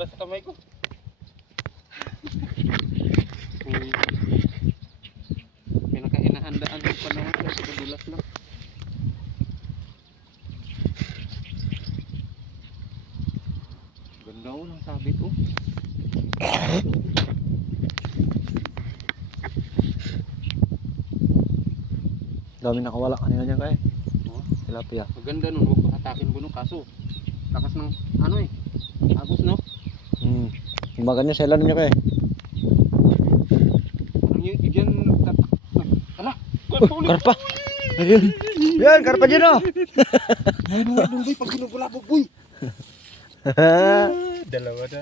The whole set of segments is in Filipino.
Dula sa kamay ko. Pinakainahandaan ko pa naman kasi kadulas lang. Ganda ko ng sabit oh. Dami nakawala kanina dyan kaya. Oh. Tilapia. Maganda nun, huwag ko hatakin ko no. Kaso, lakas ng ano eh. Agos no? Umaga niya sa ilan niya kaya. Parang yun, yan, tatak. Ala, Oh, karpa. Ayun. Yan, karpa dyan oh. Ayun nga doon boy, pag ginugulabog boy. Dalawa na.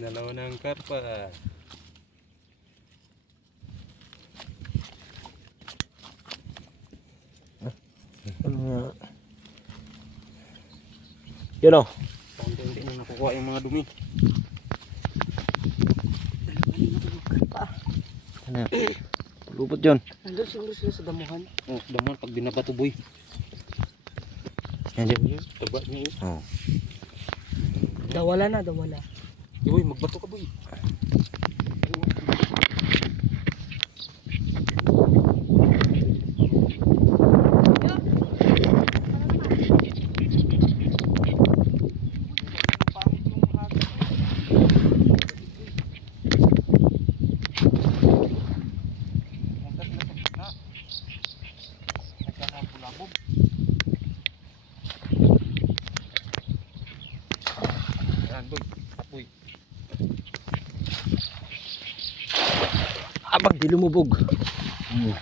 Dalawa na ang karpa. Yan oh. Hindi na nakukuha yung mga dumi. Ano yan? Lupot yun. Nandun siguro sila sa damuhan. Oh, damuhan pag binabato boy. Yan dyan. Taba niya yun. Oh. Dawala na, dawala. Eh, boy, magbato ka boy. Abag, di lumubog. Hmm.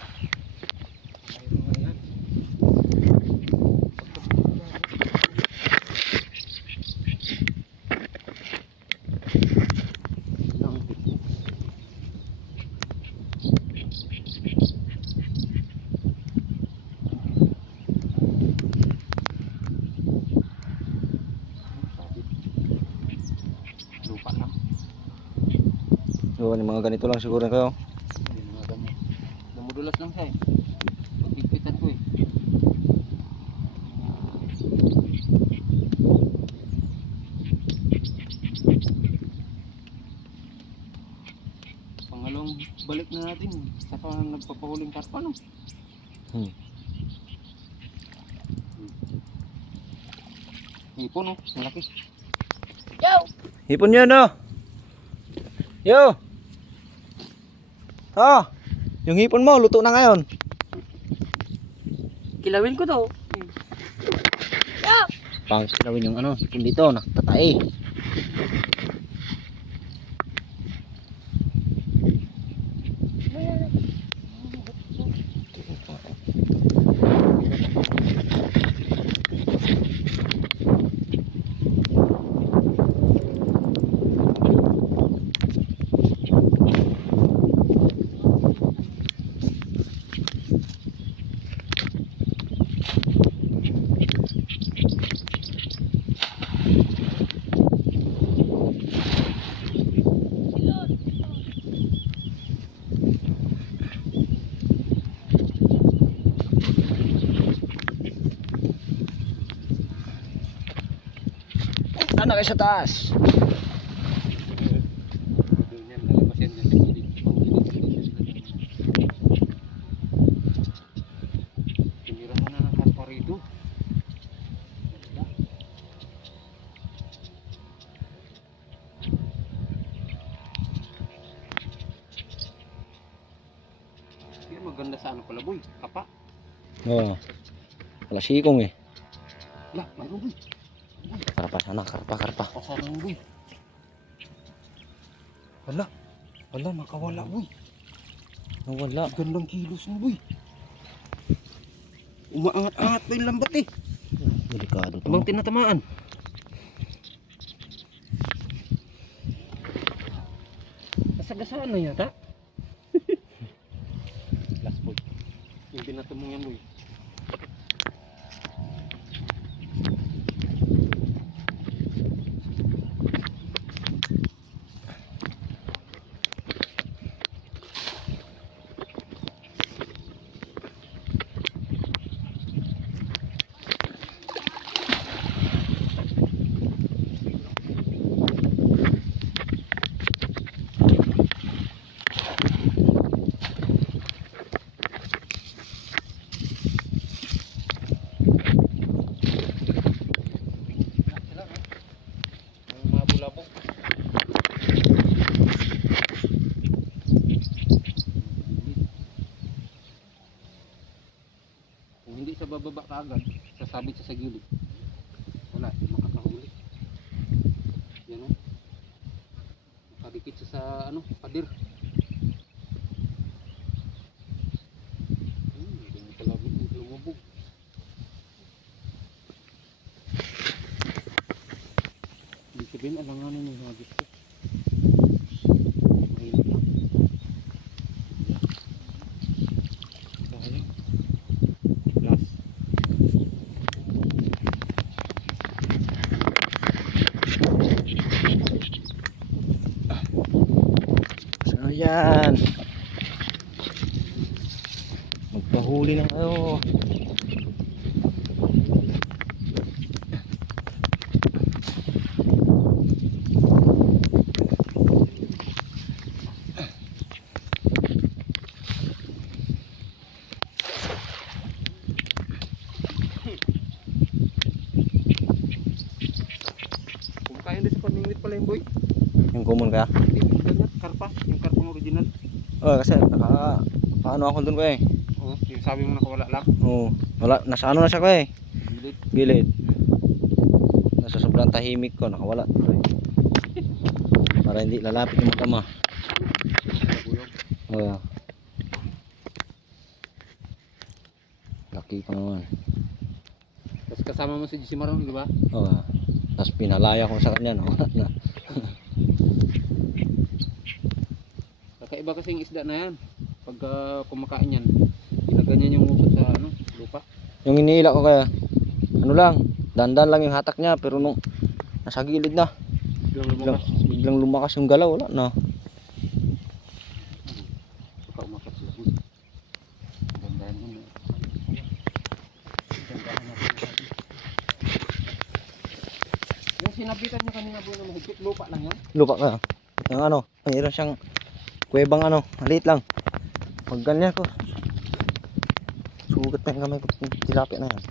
So, mga ganito lang siguro kayo. Hindi mga damo. Damudulas lang siya eh. Pagpigpitan ko eh. Pangalawang balik na natin. Saka nagpapahuling karpa no. Hmm. Ipon no, malaki. Hipon yan oh. Yo. Ah. Yung hipon mo, luto na ngayon. Kilawin ko to. Pang sinawin yung ano, hipon dito, nakatatae. Ano kayo sa taas? Doon yan, lalabas yan dyan sa gilid. Tinira mo na ng karpa rito. Ganda. Hindi maganda sa ano pala boy, kapa. Oo. Wala sikong eh. Lah, mayroon boy. Karpa sana, karpa, karpa. Mo boy. Hala, hala makawala boy. Nawala. Gandang kilos mo boy. Umaangat-angat pa yung lambat eh. Delikado to. Abang tinatamaan. Kasagasaan na yata. Last boy. Yung binato mo yan boy. Kaagad, sasabit siya sa gilid. Wala, di makakahuli. Yan o. Nakadikit siya sa ano, padir. Hmm, hindi pala lumubog. Ibig sabihin, alanganin yung mga. Mahirap lang. Sayang. Last. So yan. Magpahuli na kayo. Yung common kaya? Yung karpa. Yung karpang original. Oh, kasi naka paano ako dun ko eh. Oo, yung sabi mo nakawala lang. Oo. Wala, nasa ano na siya ko eh. Bilit. Gilid. Nasa sobrang tahimik ko, nakawala. tuloy. Para hindi lalapit yung matama. Oo. Laki pa naman. Tapos kasama mo si Jesse Marong, di ba? Oo. Tapos pinalaya ko sa kanya, no? na. Kakaiba kasing isda na yan. Pag ah, kumakain yan, ginaganyan yung uso sa ano, lupa. yung iniila ko kaya, ano lang, dandan lang yung hatak niya, pero nung nasa gilid na, Biglang lumakas. biglang lumakas yung galaw, wala na. Sinabitan niyo kanina boy na mahigpit lupa lang yan. Lupa ka. Yung ano, mayroon siyang kuwebang ano, maliit lang. Pag ganyan ko, sugat na yung kamay ko, tilapia na yan.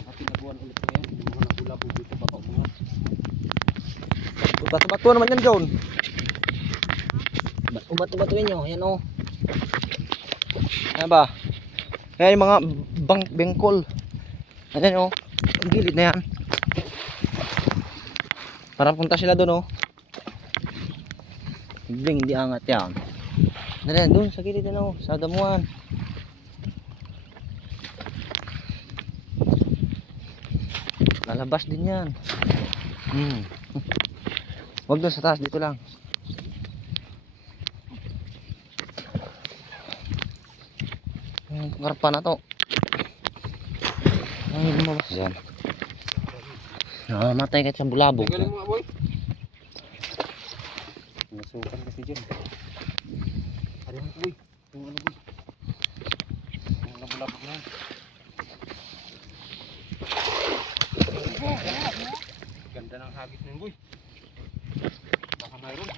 Baka tinaguan ulit mo yan. Hindi mo na bulabo dito baka umungat. Bato-bato naman yan, John. Bato-batuin nyo, yan o. Ano ba? Kaya yung mga bang bengkol. Ayan o, ang gilid na yan. Parang punta sila doon o. Bling, hindi angat yan. Dali, doon sa gilid ano, sa damuhan. Lalabas din yan. Hmm. Huwag doon sa taas, dito lang. Yung karpa na to. Ay, lumabas dyan. Namamatay kahit sa bulabog. Nasukan kasi dyan. Ano mo boy? Yung ano boy? Yung nabulabog na yan. Ganda ng hagis ng boy. Baka mayroon.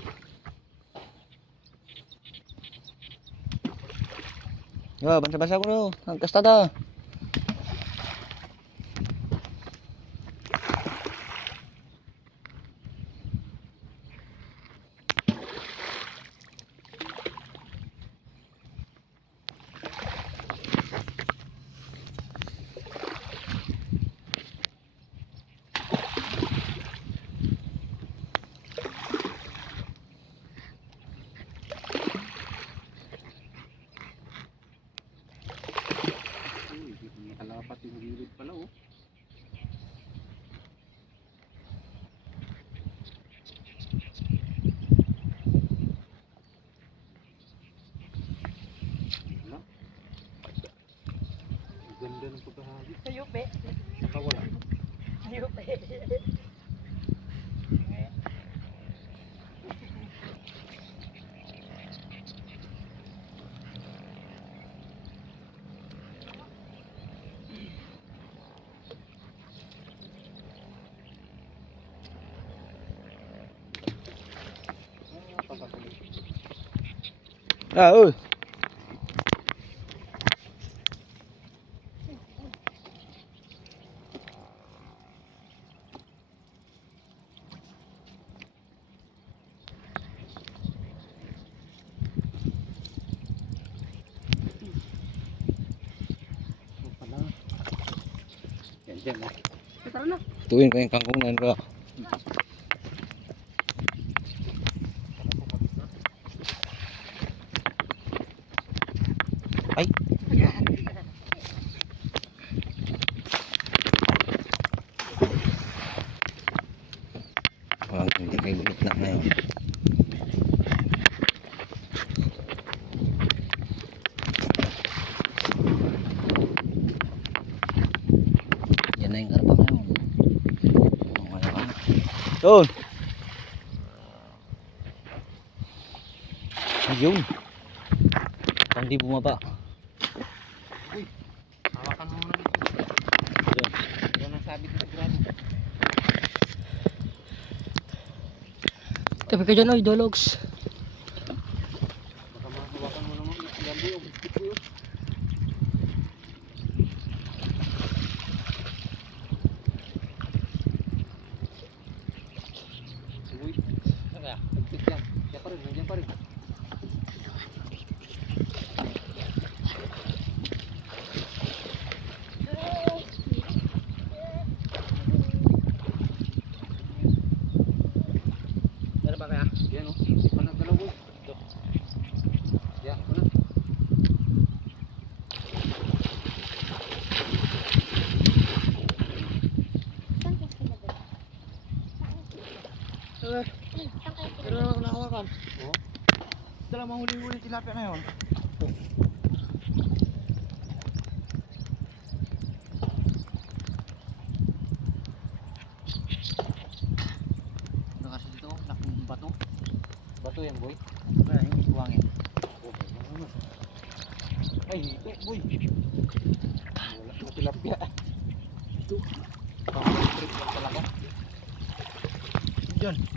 Yo, bansa-bansa ko no. Ang kastada. Uy, Ganda ng pagkahagi. Ayupi. Nakawala. Ayupi. Ah, ơi. Tara na. Tuwin ko yung kangkungan ko. Ay. Parang hindi kayo gitna na yun. Yan na yung karapang yun. Oh, wala ka na. Doon! Ayun! Pang di bumaba. Hawakan mo muna dito. Yan. Yan ang sabit na grano. Tabi ka dyan, oy, dologs. Baka mahawakan mo naman. Yan boy, oh. Biskit boy, oh. Uy, ano kaya? Biskit yan. Yan pa rin, nandiyan pa rin. Meron ba kaya? Yan oh. Panag dalaw boy. Ito. Yan, ito na. Pero ako nakawakan. Oo. Dala mahuli-huli tilapia na yun. Ano kasi dito? Laking bato. Bato yan boy. Kaya hindi ano? Ay, ito boy. Wala na tilapia. Ito. Pang-trip lang talaga. Diyan.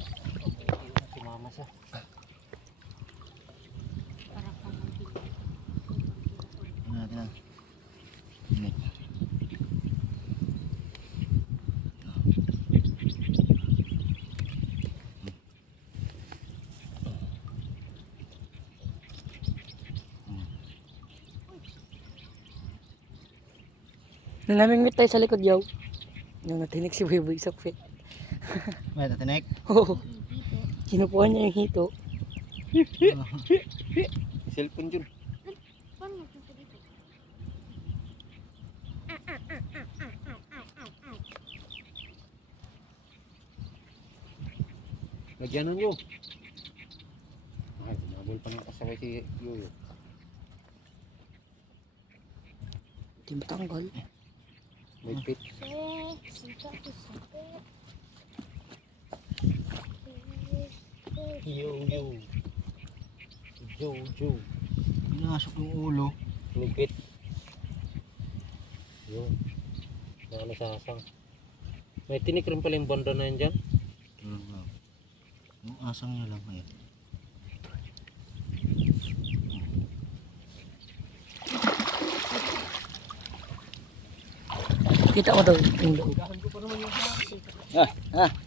Namimit tayo sa likod, yaw. Nung natinig si Buiboy sa pit. May tatinik. Oo. Kinupuan niya yung hito. Cellphone yun. Lagyanan nyo. Ay, tumabol pa ng kasaway si Yoyo. Di matanggal. May pit. Yo, yo. Jo, jo. Pinasok yung ulo. Nipit. Yun. Mga nasasang. May tinik rin pala yung banda na yan dyan. Yung asang niya lang. Ayan. Kita mo daw yung loob. Ah, ah.